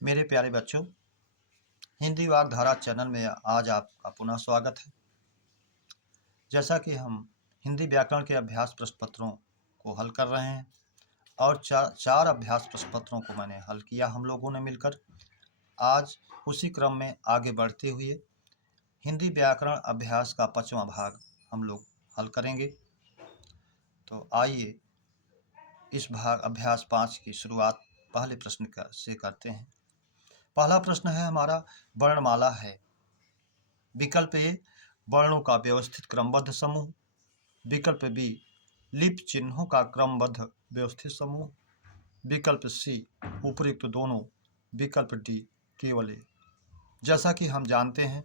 मेरे प्यारे बच्चों, हिंदी वागधारा चैनल में आज आपका पुनः स्वागत है। जैसा कि हम हिंदी व्याकरण के अभ्यास प्रश्न पत्रों को हल कर रहे हैं और चार अभ्यास प्रश्न पत्रों को मैंने हल किया हम लोगों ने मिलकर। आज उसी क्रम में आगे बढ़ते हुए हिंदी व्याकरण अभ्यास का 5वां भाग हम लोग हल करेंगे। तो आइए इस भाग अभ्यास 5 की शुरुआत पहले प्रश्न से करते हैं। पहला प्रश्न है हमारा, वर्णमाला है। विकल्प ए, वर्णों का व्यवस्थित क्रमबद्ध समूह। विकल्प बी, लिपि चिन्हों का क्रमबद्ध व्यवस्थित समूह। विकल्प सी, उपयुक्त दोनों। विकल्प डी, केवल ए। जैसा कि हम जानते हैं,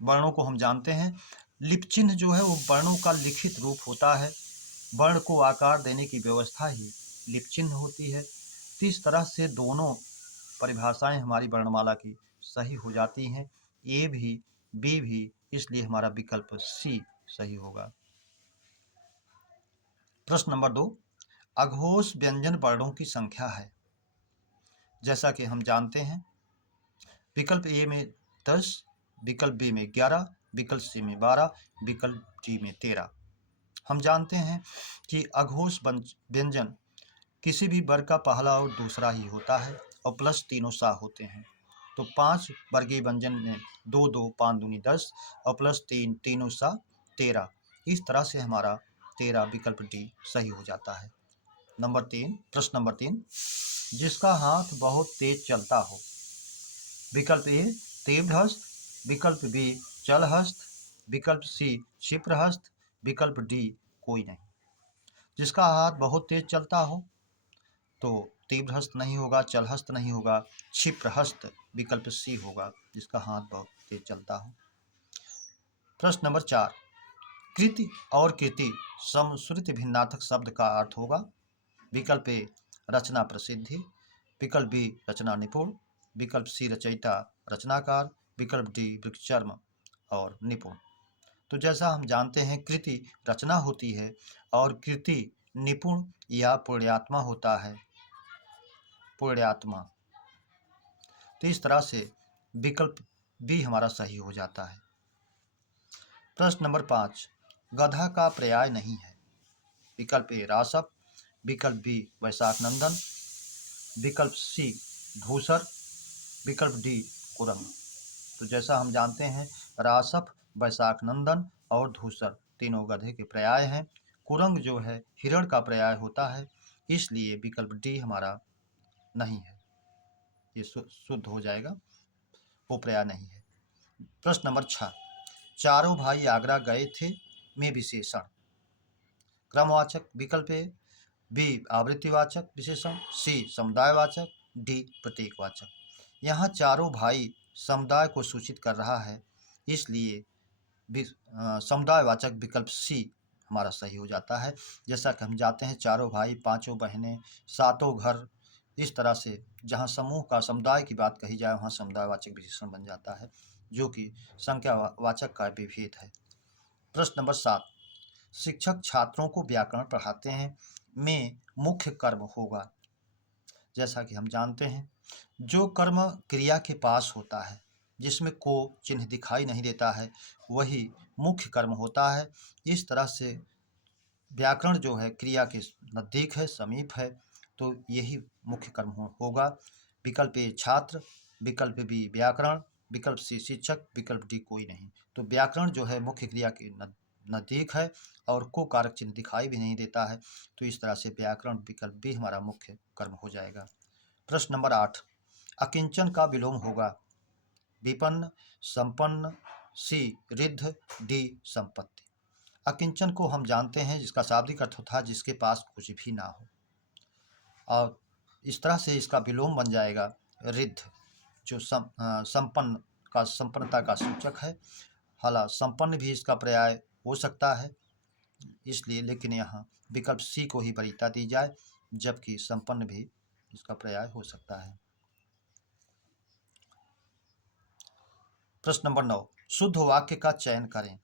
वर्णों को हम जानते हैं, लिपि चिन्ह जो है वो वर्णों का लिखित रूप होता है। वर्ण को आकार देने की व्यवस्था ही लिपि चिन्ह होती है। तो इस तरह से दोनों परिभाषाएं हमारी वर्णमाला की सही हो जाती हैं, ए भी बी भी, इसलिए हमारा विकल्प सी सही होगा। प्रश्न नंबर 2, अघोष व्यंजन वर्णों की संख्या है। जैसा कि हम जानते हैं, विकल्प ए में 10, विकल्प बी में 11, विकल्प सी में 12, विकल्प डी में 13। हम जानते हैं कि अघोष व्यंजन किसी भी वर्ग का पहला और दूसरा ही होता है और प्लस तीनों सा होते हैं। तो 5 वर्गीय व्यंजन में 2 2 5 दूनी 10 और प्लस 3 तीनों सा 13। इस तरह से हमारा 13 विकल्प डी सही हो जाता है। प्रश्न नंबर 3, जिसका हाथ बहुत तेज चलता हो। विकल्प ए, तीव्रहस्त। विकल्प बी, चलहस्त। विकल्प सी, क्षिप्रहस्त। विकल्प डी, कोई नहीं। जिसका हाथ बहुत तेज चलता हो तो तीव्रहस्त नहीं होगा, चलहस्त नहीं होगा, क्षिप्रहस्त विकल्प सी होगा, जिसका हाथ बहुत तेज चलता हो। प्रश्न नंबर 4, कृति और कृति समश्रुति भिन्नार्थक शब्द का अर्थ होगा। विकल्प ए, रचना प्रसिद्धि। विकल्प बी, रचना निपुण। विकल्प सी, रचयिता रचनाकार। विकल्प डी, वृक्षचर्म और निपुण। तो जैसा हम जानते हैं, कृति रचना होती है और कृति निपुण या पुण्यात्मा होता है, पुण्यात्मा। तो इस तरह से विकल्प बी हमारा सही हो जाता है। प्रश्न नंबर 5, गधा का पर्याय नहीं है। विकल्प ए, रासप। विकल्प बी, वैशाख नंदन। विकल्प सी, धूसर। विकल्प डी, कुरंग। तो जैसा हम जानते हैं, रासप, वैशाख नंदन और धूसर तीनों गधे के पर्याय हैं। कुरंग जो है हिरण का पर्याय होता है, इसलिए विकल्प डी हमारा नहीं है, ये शुद्ध हो जाएगा, वो पर्याय नहीं है। प्रश्न नंबर 6, चारों भाई आगरा गए थे में विशेषण। क्रमवाचक। विकल्प ए, बी, आवृत्तिवाचक विशेषण। सी, समुदायवाचक। डी, प्रतीकवाचक। यहाँ चारों भाई समुदाय को सूचित कर रहा है, इसलिए समुदायवाचक विकल्प सी हमारा सही हो जाता है। जैसा कि हम जानते हैं, चारों भाई, पांचों बहनें, सातों घर, इस तरह से जहाँ समूह का, समुदाय की बात कही जाए, वहाँ समुदायवाचक विशेषण बन जाता है, जो कि संख्यावाचक का विभेद है। प्रश्न नंबर 7, शिक्षक छात्रों को व्याकरण पढ़ाते हैं में मुख्य कर्म होगा। जैसा कि हम जानते हैं, जो कर्म क्रिया के पास होता है, जिसमें को चिन्ह दिखाई नहीं देता है, वही मुख्य कर्म होता है। इस तरह से व्याकरण जो है क्रिया के नज़दीक है, समीप है, तो यही मुख्य कर्म होगा। विकल्प ए, छात्र। विकल्प बी, व्याकरण। विकल्प सी, शिक्षक। विकल्प डी, कोई नहीं। तो व्याकरण जो है मुख्य क्रिया के नज़दीक है और को कारक चिन्ह दिखाई भी नहीं देता है, तो इस तरह से व्याकरण विकल्प बी हमारा मुख्य कर्म हो जाएगा। प्रश्न नंबर 8, अकिंचन का विलोम होगा। विपन्न, संपन्न। सी, रिद्ध। डी, संपत्ति। अकिंचन को हम जानते हैं, जिसका शाब्दिक अर्थ होता है जिसके पास कुछ भी ना हो, और इस तरह से इसका विलोम बन जाएगा रिद्ध, जो संपन्न का, संपन्नता का सूचक है। हालांकि संपन्न भी इसका पर्याय हो सकता है, इसलिए, लेकिन यहाँ विकल्प सी को ही वरीयता दी जाए, जबकि संपन्न भी इसका पर्याय हो सकता है। प्रश्न नंबर 9, शुद्ध वाक्य का चयन करें।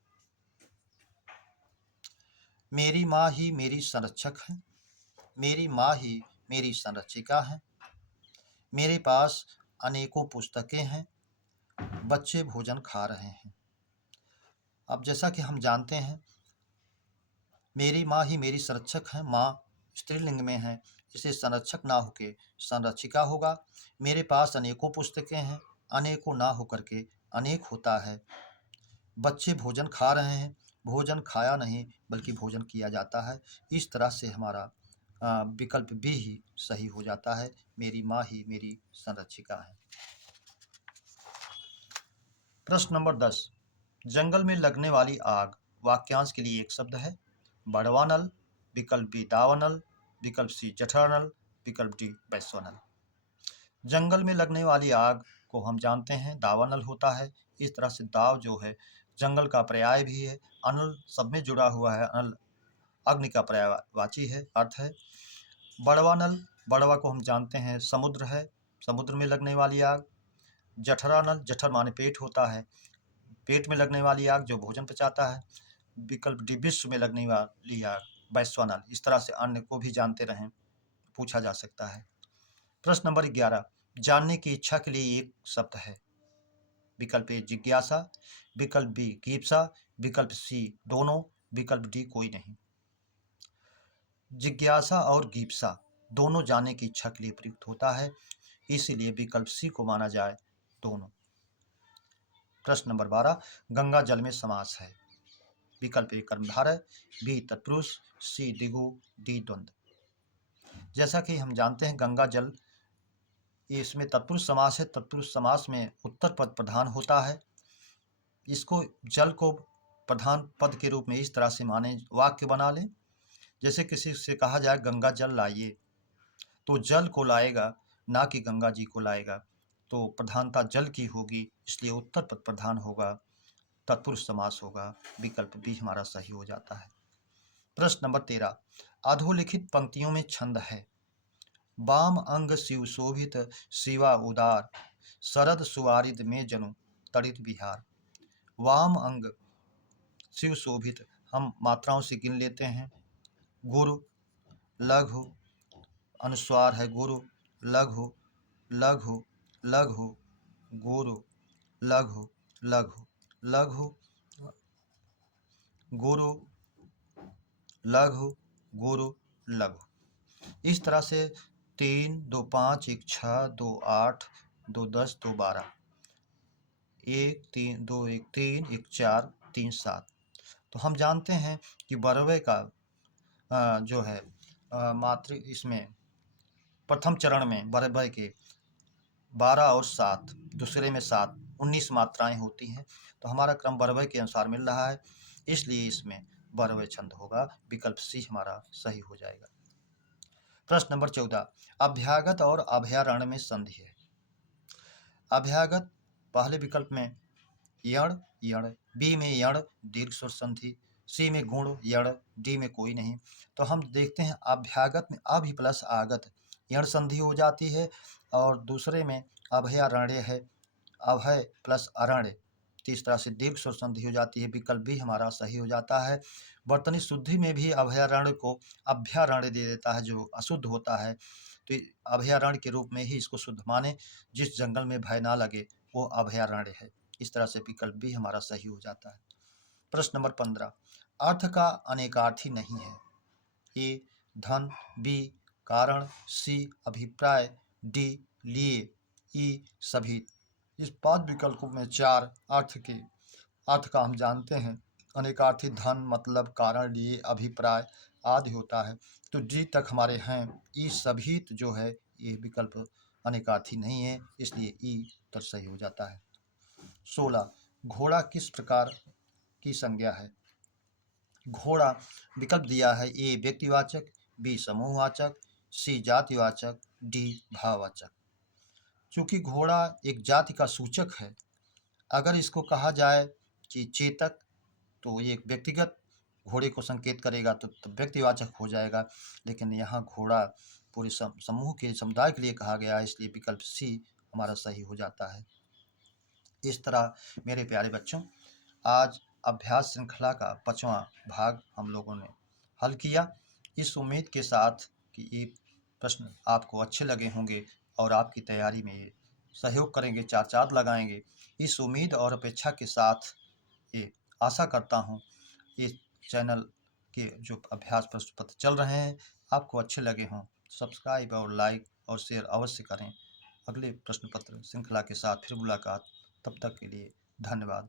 मेरी माँ ही मेरी संरक्षक है। मेरी माँ ही मेरी संरक्षिका हैं। मेरे पास अनेकों पुस्तकें हैं। बच्चे भोजन खा रहे हैं। अब जैसा कि हम जानते हैं, मेरी माँ ही मेरी संरक्षक है। माँ स्त्रीलिंग में है, इसे संरक्षक ना होके संरक्षिका होगा। मेरे पास अनेकों पुस्तकें हैं। अनेकों ना होकर के अनेक होता है। बच्चे भोजन खा रहे हैं। भोजन खाया नहीं बल्कि भोजन किया जाता है। इस तरह से हमारा विकल्प बी ही सही हो जाता है। मेरी माँ ही मेरी संरक्षिका है। प्रश्न नंबर 10, जंगल में लगने वाली आग वाक्यांश के लिए एक शब्द है। बड़वानल, विकल्प बी दावानल, विकल्प सी जठरानल, विकल्प डी वैश्वानल। जंगल में लगने वाली आग को हम जानते हैं दावानल होता है। इस तरह से दाव जो है जंगल का पर्याय भी है। अनल सब में जुड़ा हुआ है। अनल अग्नि का पर्यायवाची है, अर्थ है। बड़वानल, बड़वा को हम जानते हैं समुद्र है, समुद्र में लगने वाली आग। जठरानल, जठर माने पेट होता है, पेट में लगने वाली आग जो भोजन पचाता है। विकल्प डी विश्व में लगने वाली आग वैश्वानल। इस तरह से अन्य को भी जानते रहें, पूछा जा सकता है। प्रश्न नंबर 11, जानने की इच्छा के लिए एक शब्द है। विकल्प ए जिज्ञासा, विकल्प बी गीप्सा, विकल्प सी दोनों, विकल्प डी कोई नहीं। जिज्ञासा और गीप्सा दोनों जानने की इच्छा के लिए प्रयुक्त होता है, इसीलिए विकल्प सी को माना जाए दोनों। प्रश्न नंबर 12, गंगा जल में समास है। विकल्प ए कर्मधारय, बी तत्पुरुष, सी द्विगु, डी द्वंद्व। जैसा कि हम जानते हैं गंगा जल, इसमें तत्पुरुष समास है। तत्पुरुष समास में उत्तर पद प्रधान होता है। इसको जल को प्रधान पद के रूप में इस तरह से माने, वाक्य बना लें। जैसे किसी से कहा जाए गंगा जल लाइए, तो जल को लाएगा, ना कि गंगा जी को लाएगा, तो प्रधानता जल की होगी, इसलिए उत्तर पद प्रधान होगा, तत्पुरुष समास होगा। विकल्प बी हमारा सही हो जाता है। प्रश्न नंबर 13, अधोलिखित पंक्तियों में छंद है। वाम अंग शिव शोभित शिवा उदार, शरद सुवारिद में जनु तड़ित बिहार। वाम अंग शिव शोभित हम मात्राओं से गिन लेते हैं। गुरु, लघु, अनुस्वार है गुरु, लघु, लघु, लघु, गुरु, लघु, लघु, लघु, गुरु, लघु, गुरु, लघु। इस तरह से 3, 2, 5, 1, 6, 2, 8, 2, 10, 2, 12, 1, 3, 2, 1, 3, 1, 4, 3, 7। तो हम जानते हैं कि बरवे का जो है मात्र इसमें प्रथम चरण में बरवे के 12 और 7, दूसरे में 7, 19 मात्राएं होती हैं। तो हमारा क्रम बरवे के अनुसार मिल रहा है, इसलिए इसमें बरवे छंद होगा। विकल्प सी हमारा सही हो जाएगा। प्रश्न नंबर 14, अभ्यागत और अभयारण्य में संधि है। अभ्यागत पहले विकल्प में यण, यण, बी में यण दीर्घ स्वर संधि, सी में गुण यण, डी में कोई नहीं। तो हम देखते हैं अभ्यागत में अभि प्लस आगत यण संधि हो जाती है, और दूसरे में अभयारण्य है, अभय प्लस अरण्य, इस तरह से दीर्घ स्वर संधि हो जाती है। विकल्प भी हमारा सही हो जाता है। वर्तनी शुद्धि में भी अभयारण्य को अभ्यारण्य दे देता है, जो अशुद्ध होता है, तो अभयारण्य के रूप में ही इसको शुद्ध माने। जिस जंगल में भय ना लगे वो अभयारण्य है। इस तरह से विकल्प भी हमारा सही हो जाता है। प्रश्न नंबर 15, अर्थ का अनेकार्थी नहीं है। ए धन, बी कारण, सी अभिप्राय, डी लिए, ई सभी। इस 5 विकल्पों में 4 अर्थ का हम जानते हैं। अनेकार्थी धन, मतलब, कारण, लिए, अभिप्राय आदि होता है। तो डी तक हमारे हैं। ई सभी जो है ये विकल्प अनेकार्थी नहीं है, इसलिए ई उत्तर सही हो जाता है। 16, घोड़ा किस प्रकार की संज्ञा है। घोड़ा विकल्प दिया है, ए व्यक्तिवाचक, बी समूहवाचक, सी जातिवाचक, डी भाववाचक। चूंकि घोड़ा एक जाति का सूचक है, अगर इसको कहा जाए कि चेतक, तो ये एक व्यक्तिगत घोड़े को संकेत करेगा, तो व्यक्तिवाचक हो जाएगा। लेकिन यहाँ घोड़ा पूरे समूह के समुदाय के लिए कहा गया है, इसलिए विकल्प सी हमारा सही हो जाता है। इस तरह मेरे प्यारे बच्चों, आज अभ्यास श्रृंखला का 5वां भाग हम लोगों ने हल किया, इस उम्मीद के साथ कि ये प्रश्न आपको अच्छे लगे होंगे और आपकी तैयारी में ये सहयोग करेंगे, चार चाँद लगाएंगे। इस उम्मीद और अपेक्षा के साथ ये आशा करता हूँ इस चैनल के जो अभ्यास प्रश्न पत्र चल रहे हैं आपको अच्छे लगे हों। सब्सक्राइब और लाइक और शेयर अवश्य करें। अगले प्रश्न पत्र श्रृंखला के साथ फिर मुलाकात, तब तक के लिए धन्यवाद।